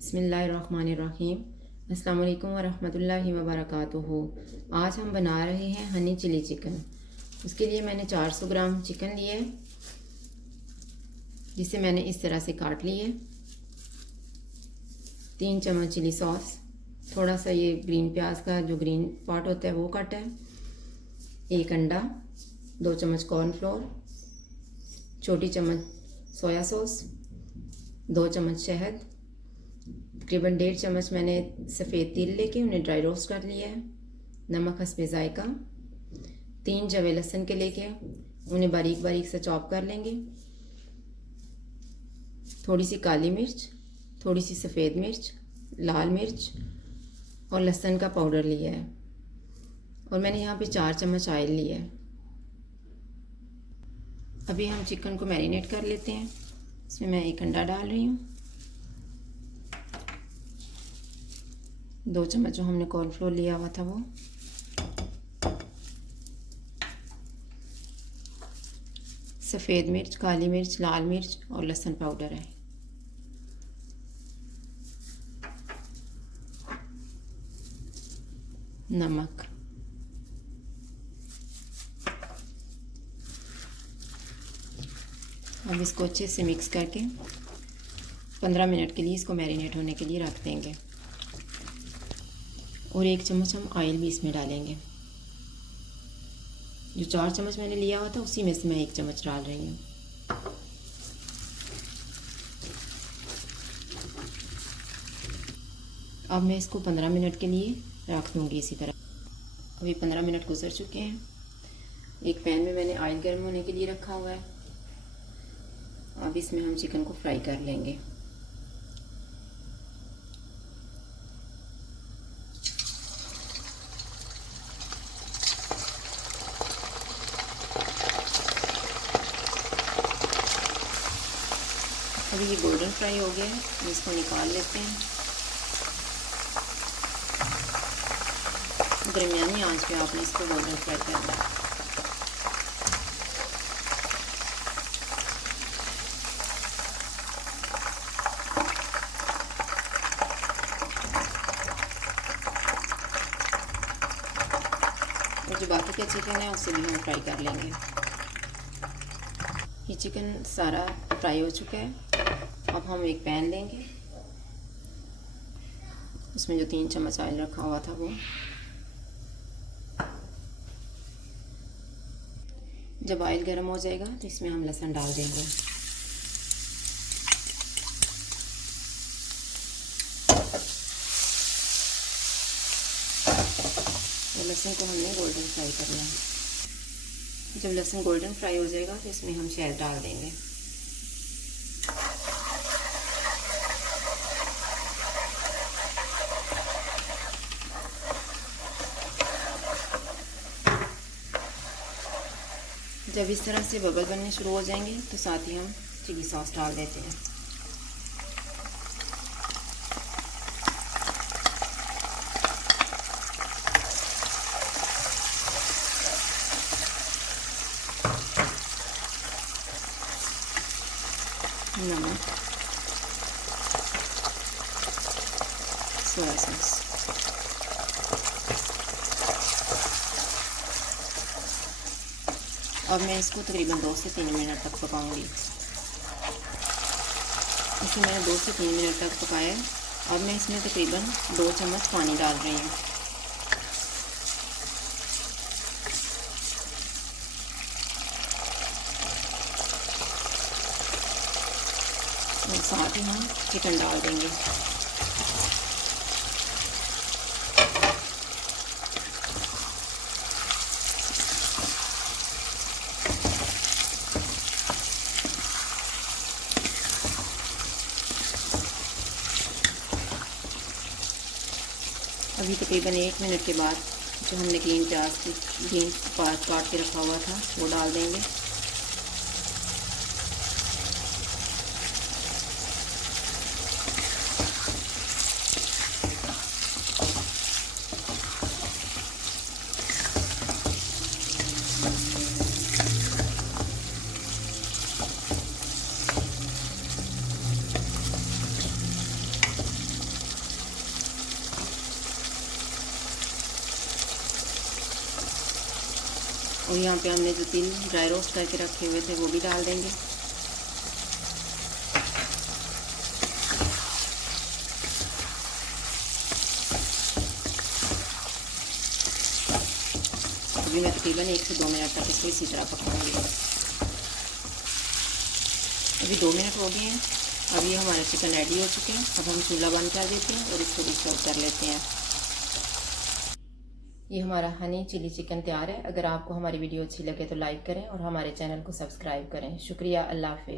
बिस्मिल्लाहिर्रहमानिर्रहीम। अस्सलाम वालेकुम वरहमतुल्लाहि वबरकातुहू। आज हम बना रहे हैं हनी चिली चिकन। उसके लिए मैंने 400 ग्राम चिकन लिए, जिसे मैंने इस तरह से काट लिए। 3 चम्मच चिली सॉस, थोड़ा सा ये ग्रीन प्याज का जो ग्रीन पार्ट होता है वो काटा है, 1 अंडा, 2 चम्मच कॉर्नफ्लोर, छोटी चम्मच सोया सॉस, 2 चम्मच शहद, तकरीबन 1.5 चम्मच मैंने सफ़ेद तिल लेके उन्हें ड्राई रोस्ट कर लिया है, नमक हस्बे ज़ायका, 3 जवे लहसुन के लेके उन्हें बारीक बारीक से चॉप कर लेंगे, थोड़ी सी काली मिर्च, थोड़ी सी सफ़ेद मिर्च, लाल मिर्च और लहसुन का पाउडर लिया है। और मैंने यहाँ पे 4 चम्मच ऑयल लिया है। अभी हम चिकन को मैरिनेट कर लेते हैं। इसमें मैं 1 अंडा डाल रही हूँ, 2 चम्मच जो हमने कॉर्नफ्लोर लिया हुआ था वो, सफ़ेद मिर्च, काली मिर्च, लाल मिर्च और लहसुन पाउडर है। नमक, अब इसको अच्छे से मिक्स करके 15 मिनट के लिए इसको मैरिनेट होने के लिए रख देंगे। और 1 चम्मच हम ऑयल भी इसमें डालेंगे। जो 4 चम्मच मैंने लिया हुआ था उसी में से मैं 1 चम्मच डाल रही हूँ। अब मैं इसको 15 मिनट के लिए रख दूँगी इसी तरह। अभी 15 मिनट गुजर चुके हैं। एक पैन में मैंने ऑयल गर्म होने के लिए रखा हुआ है। अब इसमें हम चिकन को फ्राई कर लेंगे। अभी ये गोल्डन फ्राई हो गया है, इसको निकाल लेते हैं। दरमियानी आंच पे आपने इसको गोल्डन फ्राई करना है। और जो बाकी का चिकन है उसे भी हम फ्राई कर लेंगे। ये चिकन सारा फ्राई हो चुका है। अब हम एक पैन लेंगे, उसमें जो 3 चम्मच ऑयल रखा हुआ था वो, जब ऑयल गर्म हो जाएगा तो इसमें हम लहसुन डाल देंगे। और लहसुन को हमने गोल्डन फ्राई करना है। जब लहसुन गोल्डन फ्राई हो जाएगा तो इसमें हम शहद डाल देंगे। जब इस तरह से बबल बनने शुरू हो जाएंगे तो साथ ही हम चिली सॉस डाल देते हैं। नमक, सोया सॉस, अब मैं इसको तकरीबन 2 से 3 मिनट तक पकाऊंगी। इसे मैंने 2 से 3 मिनट तक पकाया। अब मैं इसमें तकरीबन 2 चम्मच पानी डाल रही हूँ। और साथ ही हम चिकन डाल देंगे। अभी तकरीबन 1 मिनट के बाद जो हमने ग्रीन प्याज की ग्रीन पार्ट काट के रखा हुआ था वो डाल देंगे। और यहाँ पे हमने जो 3 ड्राई रोस्ट करके रखे हुए थे वो भी डाल देंगे। अभी मैं तकरीबन 1 से 2 मिनट तक इसको इसी तरह पकाऊंगी। अभी 2 मिनट हो गए हैं। अब ये हमारे चिकन रेडी हो चुके हैं। अब हम चूल्हा बंद कर देते हैं और इसको भी सर्व कर लेते हैं। ये हमारा हनी चिली चिकन तैयार है। अगर आपको हमारी वीडियो अच्छी लगे तो लाइक करें और हमारे चैनल को सब्सक्राइब करें। शुक्रिया। अल्लाह हाफिज़।